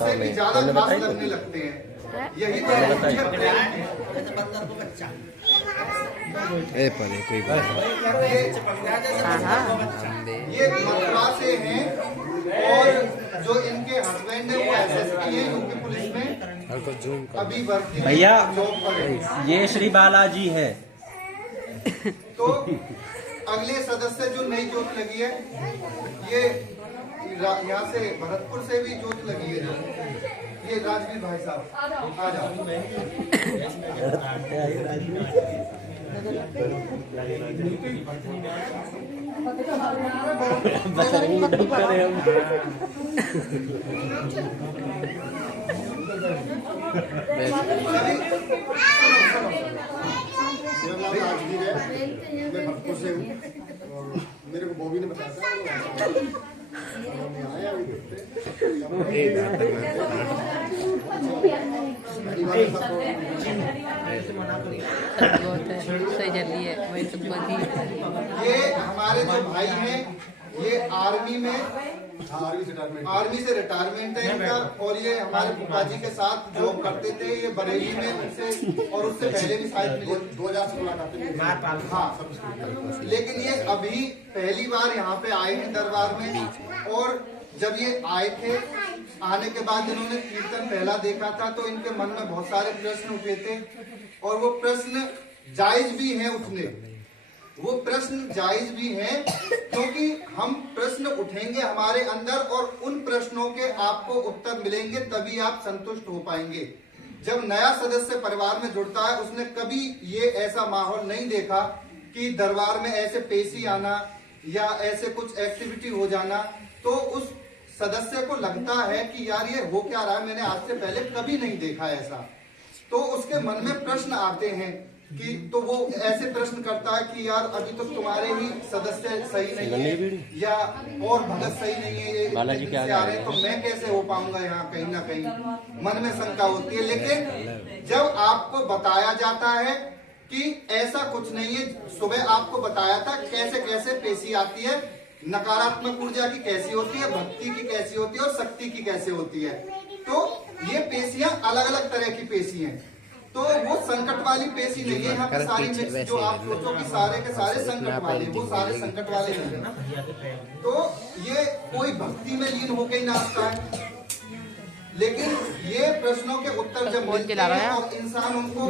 से भी ज्यादा खास लगने लगते हैं। यही तो ये मथुरा से हैं और जो इनके हस्बैंड है वो एसएसपी है यूपी पुलिस में अभी भर्ती भैया जॉब पर। ये श्री बालाजी है। तो अगले सदस्य जो नई जोत लगी है ये यहाँ से भरतपुर से भी जोत लगी है, ये राजवीर भाई साहब आ जाओ। राजवीर है, मैं भरतपुर से हूँ। मेरे को बॉबी ने बताया था ये हमारे जो भाई हैं ये आर्मी से रिटायरमेंट है इनका, और ये हमारे फूफा जी के साथ जॉब करते थे। ये बरेली में उनसे और उससे पहले भी शायद 2016 हाँ, लेकिन ये अभी पहली बार यहाँ पे आए हैं दरबार में। और जब ये आए थे, आने के बाद इन्होंने कीर्तन पहला देखा था तो इनके मन में बहुत सारे प्रश्न उठे थे, और वो प्रश्न जायज भी हैं उठने, वो प्रश्न जायज भी हैं क्योंकि हम प्रश्न उठेंगे हमारे अंदर और उन प्रश्नों के आपको उत्तर मिलेंगे, तभी आप संतुष्ट हो पाएंगे। जब नया सदस्य परिवार में जुड़ता है उसने कभी ये ऐसा माहौल नहीं देखा कि दरबार में ऐसे पेशी आना या ऐसे कुछ एक्टिविटी हो जाना, तो उस सदस्य को लगता है कि यार ये हो क्या रहा है, मैंने आज से पहले कभी नहीं देखा ऐसा। तो उसके मन में प्रश्न आते हैं कि तो वो ऐसे प्रश्न करता है कि यार अभी तो तुम्हारे ही सदस्य सही नहीं है या और भगत सही नहीं है, ये से आ रहे हैं तो मैं कैसे हो पाऊंगा यहाँ, कहीं ना कहीं मन में शंका होती है। लेकिन जब आपको बताया जाता है कि ऐसा कुछ नहीं है, सुबह आपको बताया था कैसे कैसे पेशी आती है, नकारात्मक ऊर्जा की कैसी होती है, भक्ति की कैसी होती है और शक्ति की कैसे होती है। तो ये पेशियां अलग अलग तरह की पेशी हैं, तो वो संकट वाली पेशी नहीं है। यहाँ पे सारी जो आप सोचो कि सारे के सारे संकट वाले, वो सारे संकट वाले नहीं है। तो ये कोई भक्ति में लीन होके ही नाचता है, लेकिन ये प्रश्नों के उत्तर जब मिलते हैं और इंसान उनको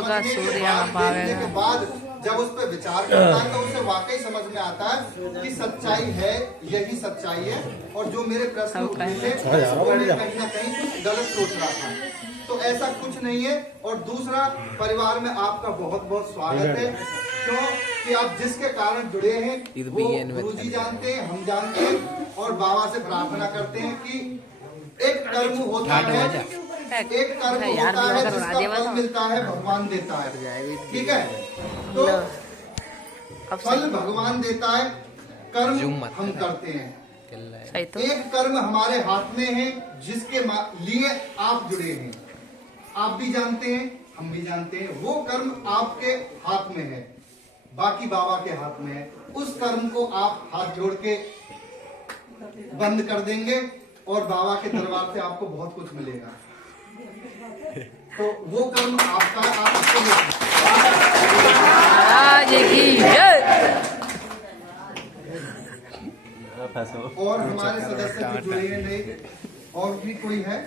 समझने के बाद जब उस पर विचार करता है तो उसे वाकई समझ में आता है कि सच्चाई है, यही सच्चाई है, और जो मेरे प्रश्न उठे थे कहीं ना कहीं कुछ गलत सोच रहा था, तो ऐसा कुछ नहीं है। और दूसरा, परिवार में आपका बहुत बहुत स्वागत है, क्योंकि आप जिसके कारण जुड़े हैं वो गुरुजी जानते हैं, हम जानते हैं, और बाबा से प्रार्थना करते हैं कि एक कर्म होता है, एक कर्म होता है जिसका फल मिलता है भगवान देता है, ठीक है। तो फल भगवान देता है, कर्म हम करते हैं। एक कर्म हमारे हाथ में है जिसके लिए आप जुड़े हैं, आप भी जानते हैं, हम भी जानते हैं, वो कर्म आपके हाथ में है, बाकी बाबा के हाथ में है। उस कर्म को आप हाथ जोड़ के बंद कर देंगे और बाबा के दरबार से आपको बहुत कुछ मिलेगा। तो वो कर्म आपका, आप उसको और हमारे सदस्य जो जुड़े हैं नहीं, और भी कोई है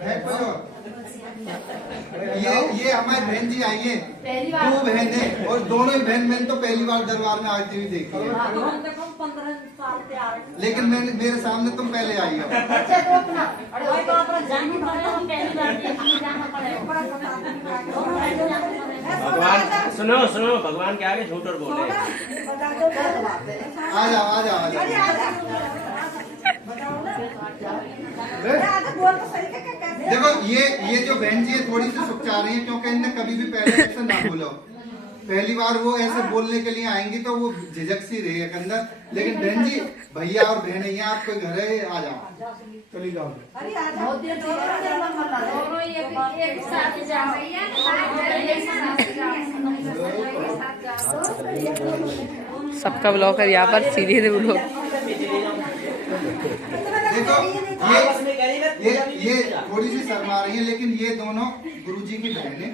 कोई और? ये हमारी बहन जी आई है, दो बहनें, और दोनों ही बहन तो पहली बार दरबार में आती हुई देखी है, लेकिन मैंने मेरे सामने तुम पहले आई हो। भगवान सुनो सुनो, भगवान के आगे झूठ और बोले। आ जाओ आ जाओ आ जाओ। देखो ये जो बहन जी है थोड़ी सी सुख चाह रही है, क्योंकि इनने कभी भी पहले ऐसे ना बोला, पहली बार वो ऐसे बोलने के लिए आएंगी तो वो झिझक सी रही है अंदर। लेकिन बहन जी, भैया और बहन यहाँ आपके घर है, आ जाओ, चली जाओ। सबका ब्लॉग है यहाँ पर, सीधे ब्लॉग। देखो ये थोड़ी सी शर्मा रही है, लेकिन ये दोनों गुरुजी की बहन है।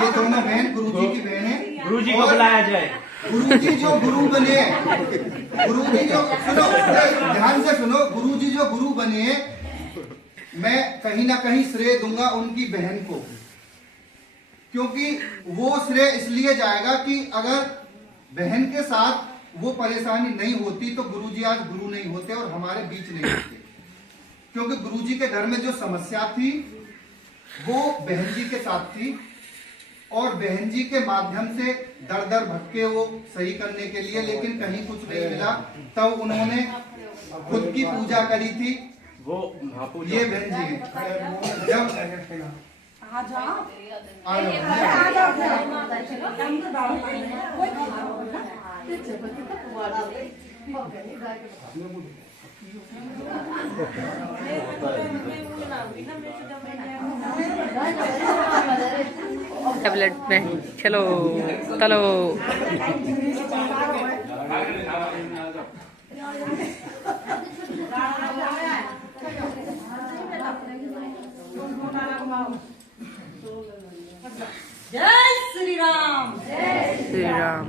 ये दोनों बहन गुरुजी की बहन है। गुरुजी को बुलाया जाए। गुरुजी जो गुरु बने, गुरुजी जो सुनो ध्यान से सुनो, गुरुजी जो गुरु बने, मैं कहीं ना कहीं श्रेय दूंगा उनकी बहन को, क्योंकि वो श्रेय इसलिए जाएगा कि अगर बहन के साथ वो परेशानी नहीं होती तो गुरुजी आज गुरु नहीं होते और हमारे बीच नहीं होते। क्योंकि गुरुजी के घर में जो समस्या थी वो बहन जी के साथ थी, और बहन जी के माध्यम से दर दर भटके वो सही करने के लिए, लेकिन कहीं कुछ नहीं मिला। तब उन्होंने खुद की पूजा करी थी। वो ये बहन जी है। जब टैबलेट में चलो चलो जय श्री राम। श्री राम।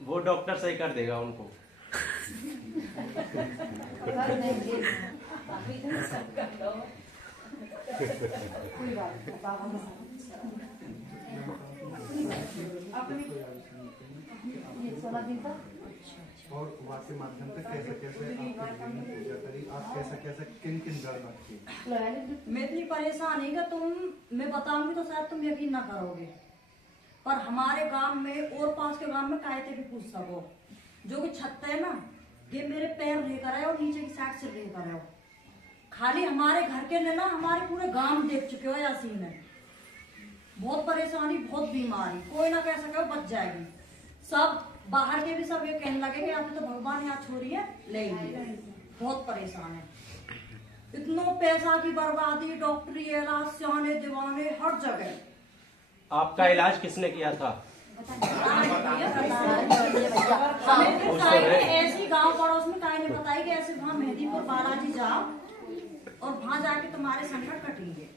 वो डॉक्टर सही कर देगा उनको। और वहाँ के माध्यम से कैसे कैसे आपने पूजा करी, आप कैसे कैसे किन किन जड़ रखी? मैं इतनी परेशान है कि मैं बताऊंगी तो शायद तुम यकीन ना करोगे, पर हमारे गांव में और पास के गांव में कायते भी पूछ सको। जो कि छत है ना, ये मेरे पैर लेकर आए और नीचे की साइड से लेकर आए। खाली हमारे घर के ने ना हमारे पूरे गांव देख चुके हो यासीन है। बहुत परेशानी, बहुत बीमारी, कोई ना कह सके बच जाएगी। सब बाहर के भी सब ये कहने लगे कि आपने तो भगवान यहाँ छोड़ी है, ले लीजिए। बहुत परेशान है, इतना पैसा की बर्बादी, डॉक्टरी इलाज, सियाने दीवाने हर जगह। आपका इलाज किसने किया था? ऐसी गांव पड़ोस में काई ने बताई कि ऐसे वहाँ मेहंदीपुर बालाजी जाओ और वहाँ जाके तुम्हारे संकट कटेंगे।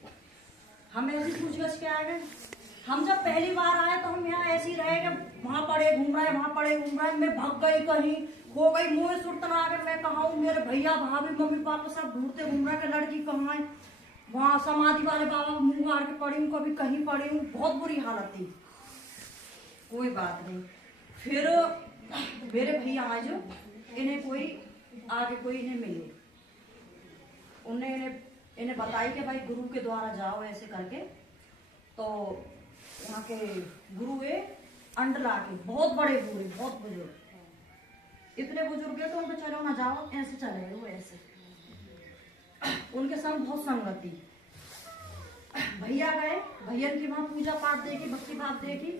हम ऐसी पूछगछ के आए। हम जब पहली बार आए तो हम यहाँ ऐसे ही रहे कि वहाँ पड़े घूम रहे, वहाँ पड़े घूम रहे। मैं भग गई, कहीं खो गई, मुँह सुरतना अगर मैं कहा हूँ। मेरे भैया भाभी मम्मी पापा सब ढूंढते घूम रहे कि लड़की कहाँ है। वहाँ समाधि वाले बाबा मुँह गाड़ के पड़ी हूँ, कभी कहीं पड़ी हूँ, बहुत बुरी हालत थी। कोई बात नहीं, फिर मेरे भैया आए जो, इन्हें कोई आगे कोई इन्हें मिले, उन्हें इन्हें बताई कि भाई गुरु के द्वारा जाओ ऐसे करके। तो वहाँ के गुरु है अंडला के, बहुत बड़े गुरु, बहुत बुजुर्ग, इतने बुजुर्ग है तो उनके चलो ना जाओ, ऐसे चले वो ऐसे। उनके संग बहुत संगति। भैया गए, भैया की वहाँ पूजा पाठ देखी, भक्ति भाव देखी।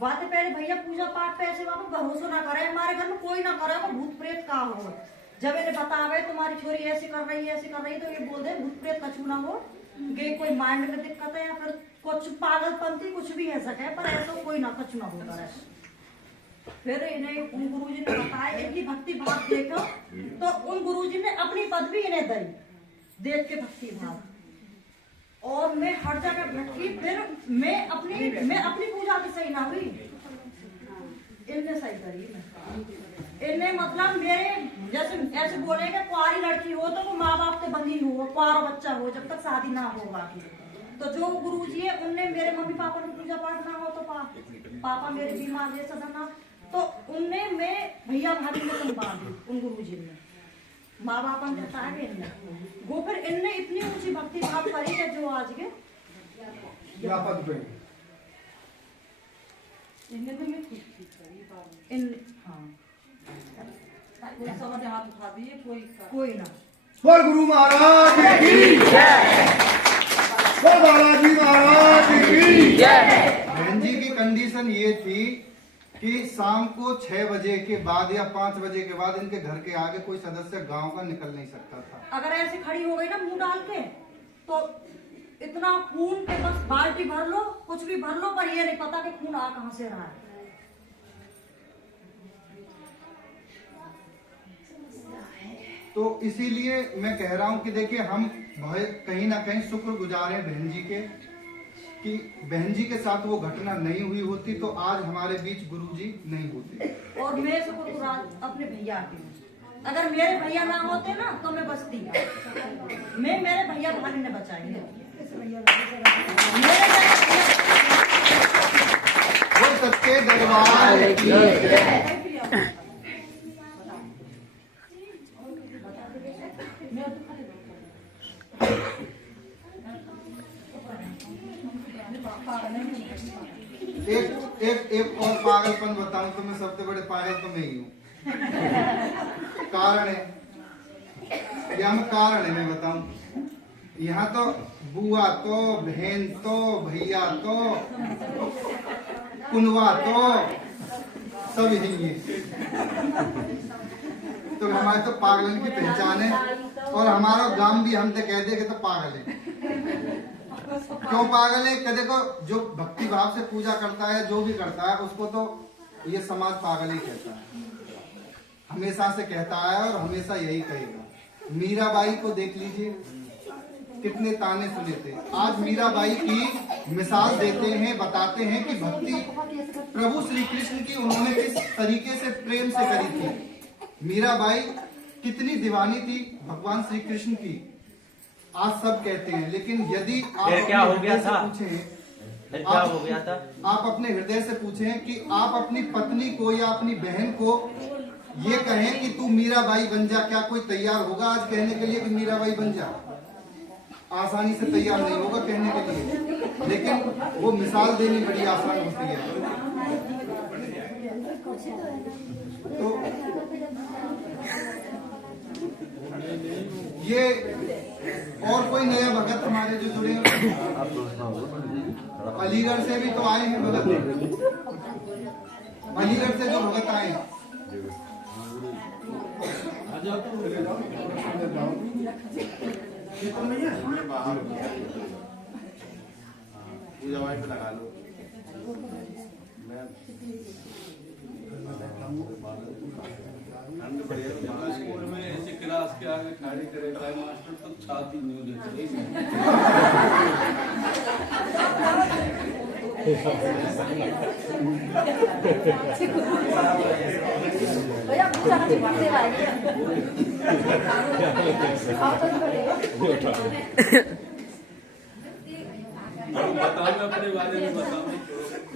बातें पहले भैया पूजा पाठ पे ऐसे वहाँ भरोसा ना करे, हमारे घर में कोई ना करे तो भूत प्रेत का हो। जब इन्हें बतावे तुम्हारी छोरी ऐसे कर रही है, ऐसे कर रही है, तो ये बोल दे भूत प्रेत कछु ना हो, कि कोई माइंड में दिक्कत है या फिर कुछ पागलपंथी कुछ भी है सके, पर ऐसा कोई ना कछु ना होता है। फिर इन्हें उन गुरुजी ने बताया, इनकी भक्ति भाव देखो, तो उन गुरुजी ने अपनी पदवी इन्हें दी, देख के भक्ति भाव। और मैं हर जगह भटकी, फिर मैं अपनी पूजा भी सही ना हुई, इनने सही करी। इनने मतलब मेरे जैसे ऐसे बोलेंगे कुआरी लड़की हो तो वो माँ बाप से बंधी हो, कुआरा बच्चा हो, जब तक शादी ना हो बाकी। तो जो गुरुजी है उनने मेरे मम्मी पापा की पूजा पाठ ना हो तो पापा मेरे बीमार है सदना, तो उनने मैं भैया भाभी में संभाल दी उन गुरुजी ने, माँ बाप ने बताया इनने वो। फिर इनने इतनी ऊंची भक्ति भाव करी है जो आज के हाथ उठा दिए, कोई ना। स्वर गुरु महाराज की जय, स्वर बालाजी महाराज की जय। बहन जी की कंडीशन ये थी कि शाम को 6 बजे के बाद या 5 बजे के बाद इनके घर के आगे कोई सदस्य गांव का निकल नहीं सकता था। अगर ऐसे खड़ी हो गई ना मुंह डाल के, तो इतना खून के बस बाल्टी भर लो, कुछ भी भर लो, पर ये नहीं पता कि खून आ कहां से रहा है। तो इसीलिए मैं कह रहा हूं कि देखिए हम कहीं ना कहीं शुक्रगुजार हैं बहन जी के, कि बहन जी के साथ वो घटना नहीं हुई होती तो आज हमारे बीच गुरुजी नहीं होते। और मैं शुक्रगुजार अपने भैया की हूँ। अगर मेरे भैया ना होते ना तो मैं बचती। मैं मेरे भैया भाभी ने बचाई है। वो सच्चे दरबार की एक और पागलपन बताऊं तो मैं सबसे बड़े पागल तो मैं ही हूँ। कारण है या मैं कारण है मैं बताऊं, यहाँ तो बुआ तो बहन तो भैया तो कुनवा तो सब यही है। तो हमारे तो पागलन की पहचान है और हमारा गांव भी हमसे कह दे कि तो पागल है। क्यों पागल है? कदे को जो भक्ति भाव से पूजा करता है, जो भी करता है, उसको तो ये समाज पागल ही कहता है, हमेशा से कहता है और हमेशा यही कहेगा। मीराबाई को देख लीजिए, कितने ताने सुने थे। आज मीराबाई की मिसाल देते हैं, बताते हैं कि भक्ति प्रभु श्री कृष्ण की उन्होंने किस तरीके से प्रेम से करी थी। मीराबाई कितनी दीवानी थी भगवान श्री कृष्ण की, आज सब कहते हैं। लेकिन यदि आप क्या हो गया था? पूछें, क्या हो गया था? आप अपने हृदय से पूछें कि आप अपनी पत्नी को या अपनी बहन को ये कहें कि तू मीराबाई बन जा, क्या कोई तैयार होगा आज कहने के लिए कि मीराबाई बन जा? आसानी से तैयार नहीं होगा कहने के लिए, लेकिन वो मिसाल देनी बड़ी आसान होती है। तो ये और कोई नया भगत हमारे जो जुड़े अलीगढ़ से भी तो आए हैं भगत, अलीगढ़ से जो भगत आए हैं। लगा लो। स्कूल में ऐसे क्लास के आगे खड़ी करेगा मास्टर तो छाती नहीं देते। बताओ अपने बारे में बताओ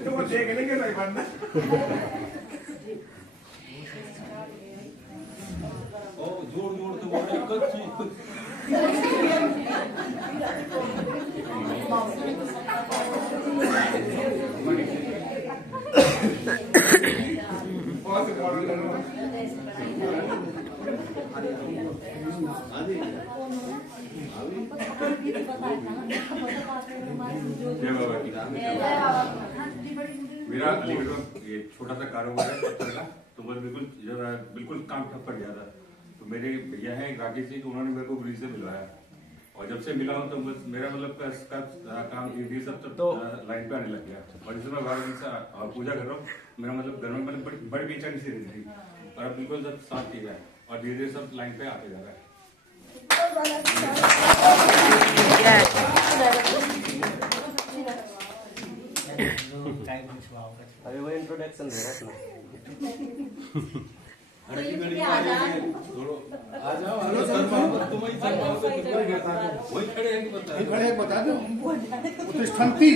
तो वो देख लेंगे नहीं बनना। ओ जोर जोर से बोले कच्ची मेरा अलीगढ़ ये छोटा सा कारोबार है पत्थर का, तो मैं बिल्कुल काम ठप पड़ गया था। तो मेरे भैया हैं राकेश जी, उन्होंने मेरे को गुरु से मिलवाया और जब से मिला हूँ तो मेरा मतलब का काम ये सब तो लाइन पे आने लग गया। और जैसे मैं 12 दिन से पूजा कर रहा हूँ, मेरा मतलब घर में मतलब बड़ी बेचैनी सी रहती थी और अब बिल्कुल सब साफ किया है और धीरे धीरे सब लाइन पे आते जा रहा है। अभी वो इंट्रोडक्शन दे रहा है। आ जाओ तुम ही वही खड़े हैं कि बता दो उत्तिष्ठन्ति।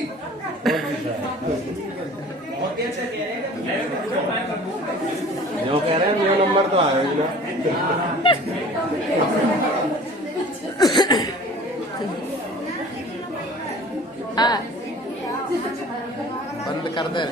जो कह रहे हैं ये नंबर तो आया ही ना। बंद कर दे।